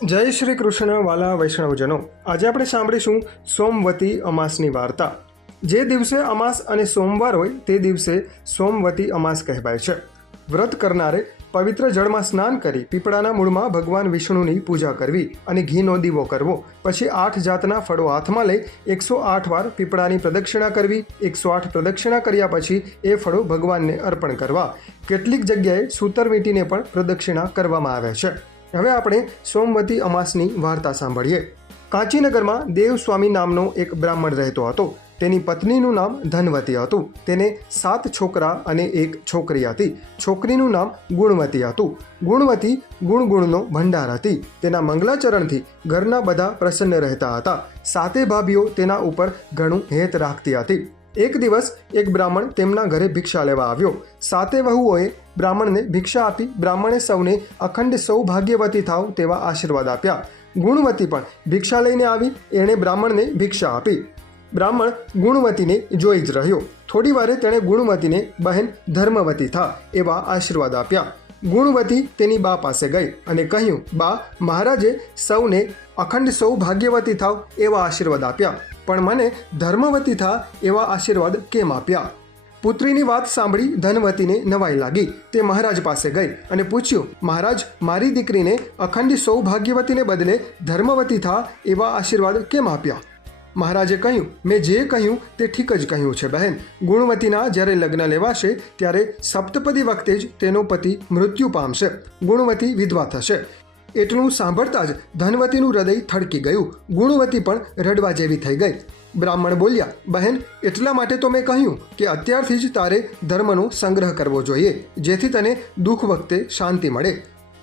જય શ્રી કૃષ્ણ વાલા વૈષ્ણવજનો. આજે આપણે સાંભળીશું સોમવતી અમાસની વાર્તા. જે દિવસે અમાસ અને સોમવાર હોય તે દિવસે સોમવતી અમાસ કહેવાય છે. વ્રત કરનારે પવિત્ર જળમાં સ્નાન કરી પીપળાના મૂળમાં ભગવાન વિષ્ણુની પૂજા કરવી અને ઘીનો દીવો કરવો. પછી 8 જાતના ફળો હાથમાં લઈ 108 વાર પીપળાની પ્રદક્ષિણા કરવી. 108 પ્રદક્ષિણા કર્યા પછી એ ફળો ભગવાનને અર્પણ કરવા. કેટલીક જગ્યાએ સૂતર વીંટીને પણ પ્રદક્ષિણા કરવામાં આવે છે. હવે આપણે સોમવતી અમાસની વાર્તા સાંભળીએ. કાંચીનગરમાં દેવસ્વામી નામનો એક બ્રાહ્મણ રહેતો હતો. તેની પત્નીનું નામ ધનવતી હતું. તેને 7 છોકરા અને 1 છોકરી હતી. છોકરીનું નામ ગુણવતી હતું. ગુણવતી ગુણનો ભંડાર હતી. તેના મંગલાચરણથી ઘરના બધા પ્રસન્ન રહેતા હતા. 7 ભાભીઓ તેના ઉપર ઘણું હેત રાખતી હતી. એક દિવસ એક બ્રાહ્મણ તેમના ઘરે ભિક્ષા લેવા આવ્યો. 7 વહુઓએ બ્રાહ્મણને ભિક્ષા આપી બ્રાહ્મણે સૌને અખંડ સૌભાગ્યવતી થાવ તેવા આશીર્વાદ આપ્યા. ગુણવતી પણ ભિક્ષા લઈને આવી. એણે બ્રાહ્મણને ભિક્ષા આપી. બ્રાહ્મણ ગુણવતીને જોઈ જ રહ્યો. થોડી વારે તેણે ગુણવતીને બહેન ધર્મવતી થા એવા આશીર્વાદ આપ્યા. ગુણવતી તેની બા પાસે ગઈ અને કહ્યું, બા, મહારાજે સૌને અખંડ સૌભાગ્યવતી થાવ એવા આશીર્વાદ આપ્યા, પણ મને ધર્મવતી થા એવા આશીર્વાદ કેમ આપ્યા? પુત્રીની વાત સાંભળી ધનવતીને નવાઈ લાગી. તે મહારાજ પાસે ગઈ અને પૂછ્યું, મહારાજ, મારી દીકરીને અખંડ સૌભાગ્યવતીને બદલે ધર્મવતી થા એવા આશીર્વાદ કેમ આપ્યા? મહારાજે કહ્યું, મેં જે કહ્યું તે ઠીક જ કહ્યું છે બહેન. ગુણવતીના જ્યારે લગ્ન લેવાશે ત્યારે સપ્તપદી વખતે જ તેનો પતિ મૃત્યુ પામશે. ગુણવતી વિધવા થશે. એટલું સાંભળતા જ ધનવતીનું હૃદય થડકી ગયું. ગુણવતી પણ રડવા જેવી થઈ ગઈ. બ્રાહ્મણ બોલ્યા, બહેન, એટલા માટે તો મેં કહ્યું કે અત્યારથી જ તારે ધર્મનો સંગ્રહ કરવો જોઈએ, જેથી તને દુઃખ વખતે શાંતિ મળે.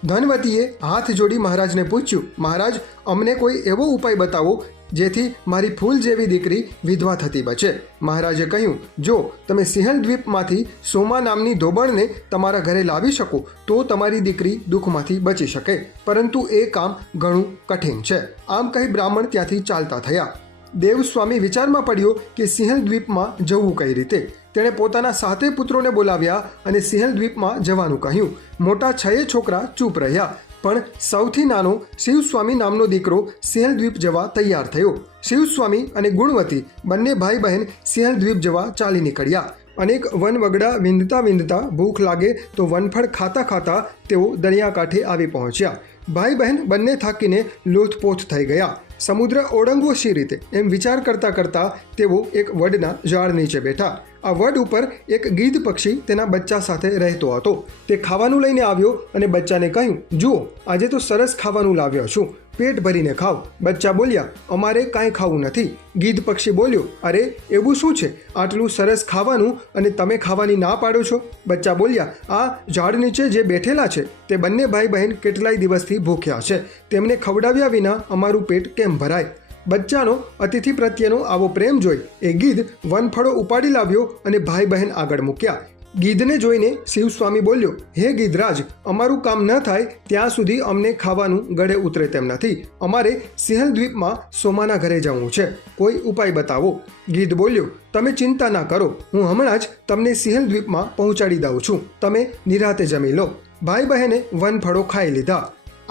ધનવતીએ હાથ જોડી મહારાજને પૂછ્યું, મહારાજ, અમને કોઈ એવો ઉપાય બતાવો જેથી મારી ફૂલ જેવી દીકરી વિધવા થતી બચે. મહારાજે કહ્યું, જો તમે સિંહલ દ્વીપમાંથી સોમા નામની ધોબણને તમારા ઘરે લાવી શકો તો તમારી દીકરી દુઃખમાંથી બચી શકે, પરંતુ એ કામ ઘણું કઠિન છે. આમ કહી બ્રાહ્મણ ત્યાંથી ચાલતા થયા. દેવસ્વામી વિચારમાં પડ્યો કે સિંહલ દ્વીપમાં જવું કઈ રીતે. તેણે પોતાના 7 પુત્રોને બોલાવ્યા અને સિંહલ દ્વીપમાં જવાનું કહ્યું. મોટા 6 છોકરા ચૂપ રહ્યા, પણ સૌથી નાનો શિવસ્વામી નામનો દીકરો સિંહલ દ્વીપ જવા તૈયાર થયો. શિવસ્વામી અને ગુણવતી બંને ભાઈ બહેન સિંહલ દ્વીપ જવા ચાલી નીકળ્યા. અનેક વનવગડા વિંધતા ભૂખ લાગે તો વનફળ ખાતા ખાતા તેઓ દરિયાકાંઠે આવી પહોંચ્યા. ભાઈ બહેન બંને થાકીને લોથપોથ થઈ ગયા. સમુદ્ર ઓળંગવો શી રીતે એમ વિચાર કરતા કરતા તેઓ એક વડના ઝાડ નીચે બેઠા. આ વડ ઉપર એક ગીધ પક્ષી તેના બચ્ચા સાથે રહેતો હતો. તે ખાવાનું લઈને આવ્યો અને બચ્ચાને કહ્યું, જુઓ, આજે તો સરસ ખાવાનું લાવ્યો છું, પેટ ભરીને ખાવ. બચ્ચા બોલ્યા, અમારે કાંઈ ખાવું નથી. ગીધ પક્ષી બોલ્યો, અરે એવું શું છે, આટલું સરસ ખાવાનું અને તમે ખાવાની ના પાડો છો? બચ્ચા બોલ્યા, આ ઝાડ નીચે જે બેઠેલા છે તે બંને ભાઈ બહેન કેટલાય દિવસથી ભૂખ્યા છે. તેમને ખવડાવ્યા વિના અમારું પેટ કેમ ભરાય? બચ્ચાનો અતિથિ પ્રત્યેનો આવો પ્રેમ જોઈ એ ગીધ વનફળો ઉપાડી લાવ્યો અને ભાઈ બહેન આગળ મૂક્યા. ગીધને જોઈને શિવસ્વામી બોલ્યો, હે ગીધરાજ, અમારું કામ ન થાય ત્યાં સુધી અમને ખાવાનું ગળે ઉતરે તેમ નથી. અમારે સિંહલ દ્વીપમાં સોમાના ઘરે જવું છે, કોઈ ઉપાય બતાવો. ગીધ બોલ્યો, તમે ચિંતા ના કરો, હું હમણાં જ તમને સિંહલ દ્વીપમાં પહોંચાડી દઉં છું, તમે નિરાતે જમી લો. ભાઈ બહેને વનફળો ખાઈ લીધા.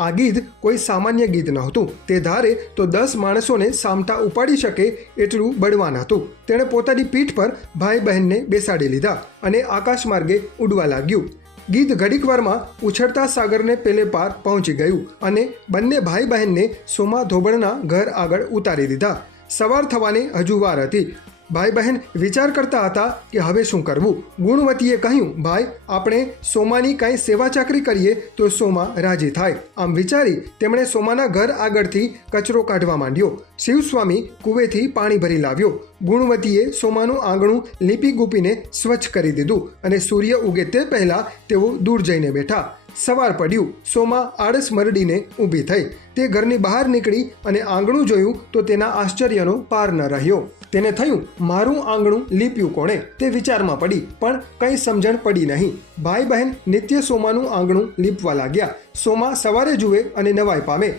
આ ગીધ કોઈ સામાન્ય ગીધ નહોતું. તે ધારે તો 10 માણસોને સામટા ઉપાડી શકે એટલું બળવાન હતું. તેણે પોતાની પીઠ પર ભાઈ બહેનને બેસાડી લીધા અને આકાશ માર્ગે ઉડવા લાગ્યું. ગીધ ઘડીકવારમાં ઉછળતા સાગરને પેલે પાર પહોંચી ગયું અને બંને ભાઈ બહેનને સોમા ધોબણના ઘર આગળ ઉતારી દીધા. સવાર થવાની હજુ વાર હતી. ભાઈ બહેન વિચાર કરતા હતા કે હવે શું કરવું. ગુણવતીએ કહ્યું, ભાઈ, આપણે સોમાની કાંઈ સેવા ચાકરી કરીએ તો સોમા રાજી થાય. આમ વિચારી તેમણે સોમાના ઘર આગળથી કચરો કાઢવા માંડ્યો. શિવસ્વામી કુવેથી પાણી ભરી લાવ્યો. ગુણવતીએ સોમાનું આંગણું લીપી ગૂપીને સ્વચ્છ કરી દીધું અને સૂર્ય ઉગે તે પહેલાં તેઓ દૂર જઈને બેઠા. સવાર પડ્યું. સોમા આળસ મરડીને ઊભી થઈ. તે ઘરની બહાર નીકળી અને આંગણું જોયું તો તેના આશ્ચર્યનો પાર ન રહ્યો. તેને થયું, મારું આંગણું લીપ્યું કોણે? તે વિચારમાં પડી, પણ કંઈ સમજણ પડી નહીં. ભાઈ બહેન નિત્ય સોમાનું આંગણું લીપવા લાગ્યા. સોમા સવારે જુએ અને નવાઈ પામે.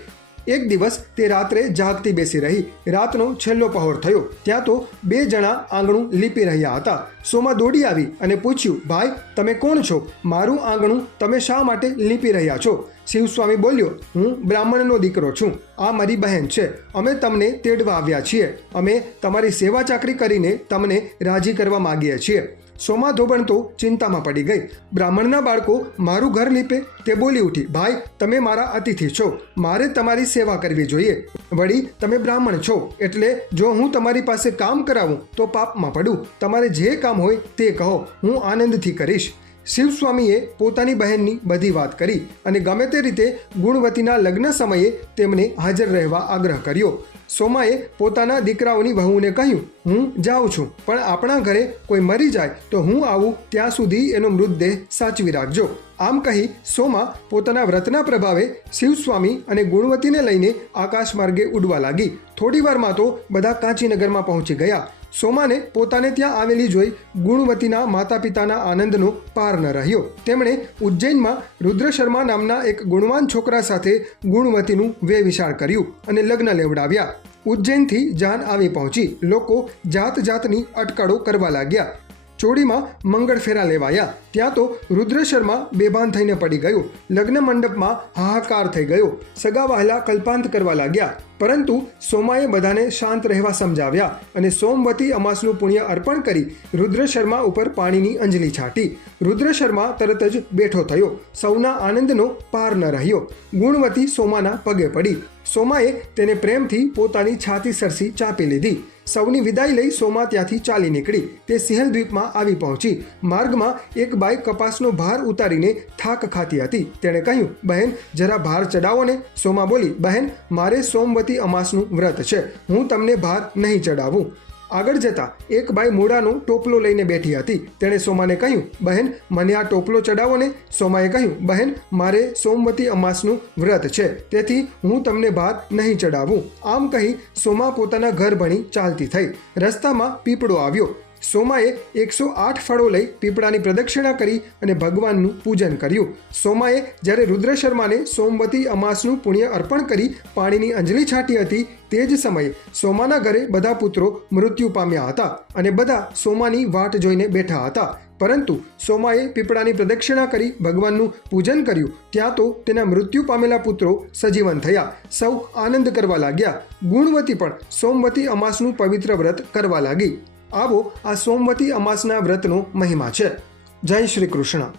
એક દિવસ તે રાત્રે જાગતી બેસી રહી. રાતનો છેલ્લો પહોર થયો. ત્યાં તો 2 જણા આંગણું લીપી રહ્યા હતા. સોમા દોડી આવી અને પૂછ્યું, ભાઈ તમે કોણ છો? મારું આંગણું તમે શા માટે લીપી રહ્યા છો? શિવસ્વામી બોલ્યો, હું બ્રાહ્મણનો દીકરો છું. આ મારી બહેન છે. અમે તમને તેડવા આવ્યા છીએ. અમે તમારી સેવા ચાકરી કરીને તમને રાજી કરવા માંગીએ છીએ. સોમા ધોબણ તો ચિંતામાં પડી ગઈ. બ્રાહ્મણના બાળકો મારું ઘર લીપે? તે બોલી ઉઠી, ભાઈ તમે મારા અતિથિ છો. મારે તમારી સેવા કરવી જોઈએ. વળી તમે બ્રાહ્મણ છો એટલે જો હું તમારી પાસે કામ કરાવું તો પાપમાં પડું. તમારે જે કામ હોય તે કહો, હું આનંદથી કરીશ. શિવસ્વામીએ પોતાની બહેનની બધી વાત કરી અને ગમે તે રીતે ગુણવતીના લગ્ન સમયે તેમને હાજર રહેવા આગ્રહ કર્યો. સોમાએ પોતાના દીકરાઓની વહુને કહ્યું, હું જાઉં છું, પણ આપણા ઘરે કોઈ મરી જાય તો હું આવું ત્યાં સુધી એનો મૃતદેહ સાચવી રાખજો. આમ કહી સોમા પોતાના વ્રતના પ્રભાવે શિવસ્વામી અને ગુણવતીને લઈને આકાશ માર્ગે ઉડવા લાગી. થોડી વારમાં તો બધા કાંચીનગરમાં પહોંચી ગયા. સોમાને પોતાને ત્યાં આવેલી જોઈ ગુણવતીના માતા પિતાના આનંદનો પાર ન રહ્યો. તેમણે ઉજ્જૈનમાં રુદ્ર શર્મા નામના એક ગુણવાન છોકરા સાથે ગુણવતીનું વેવિશાળ કર્યું અને લગ્ન લેવડાવ્યા. ઉજ્જૈનથી જાન આવી પહોંચી. લોકો જાત જાતની અટકળો કરવા લાગ્યા. ચોડીમાં મંગળ ફેરા લેવાયા. ત્યાં તો રુદ્ર શર્મા બેભાન થઈને પડી ગયો. લગ્ન મંડપમાં હાહાકાર થઈ ગયો. સગા વહાલા કલ્પાંત કરવા લાગ્યા. પરંતુ સોમાએ બધાને શાંત રહેવા સમજાવ્યા અને સોમવતી અમાસનું પુણ્ય અર્પણ કરી રુદ્ર શર્મા ઉપર પાણીની અંજલિ છાંટી. રુદ્ર શર્મા તરત જ બેઠો થયો. સૌના આનંદનો પાર ન રહ્યો. ગુણવતી સોમાના પગે પડી. સોમાએ તેને પ્રેમથી પોતાની છાતી સરસી ચાપી લીધી. સૌની વિદાય લઈ સોમા ત્યાંથી ચાલી નીકળી. તે સિંહલ દ્વીપમાં આવી પહોંચી. માર્ગમાં એક બાઈ કપાસનો ભાર ઉતારીને થાક ખાતી હતી. તેણે કહ્યું, બહેન જરા ભાર ચડાવો ને. સોમા બોલી, બહેન મારે સોમવતી અમાસનું વ્રત છે, હું તમને ભાર નહીં ચડાવું. આગળ જતા એક બાઈ મોઢાનો ટોપલો લઈને બેઠી હતી. તેણે સોમાને કહ્યું, બહેન મને આ ટોપલો ચડાવો ને. સોમાએ કહ્યું, બહેન મારે સોમવતી અમાસનું વ્રત છે, તેથી હું તમને ભાત નહીં ચડાવું. આમ કહી સોમા પોતાના ઘર ભણી ચાલતી થઈ. રસ્તામાં પીપળો આવ્યો. સોમાએ 108 ફળો લઈ પીપળાની પ્રદક્ષિણા કરી અને ભગવાનનું પૂજન કર્યું. સોમાએ જ્યારે રુદ્ર શર્માને સોમવતી અમાસનું પુણ્ય અર્પણ કરી પાણીની અંજલિ છાંટી હતી તે જ સમયે સોમાના ઘરે બધા પુત્રો મૃત્યુ પામ્યા હતા અને બધા સોમાની વાટ જોઈને બેઠા હતા. પરંતુ સોમાએ પીપળાની પ્રદક્ષિણા કરી ભગવાનનું પૂજન કર્યું. ત્યાં તો તેના મૃત્યુ પામેલા પુત્રો સજીવન થયા. સૌ આનંદ કરવા લાગ્યા. ગુણવતી પણ સોમવતી અમાસનું પવિત્ર વ્રત કરવા લાગી. આવો આ સોમવતી અમાસના વ્રતનો મહિમા છે. જય શ્રી કૃષ્ણ.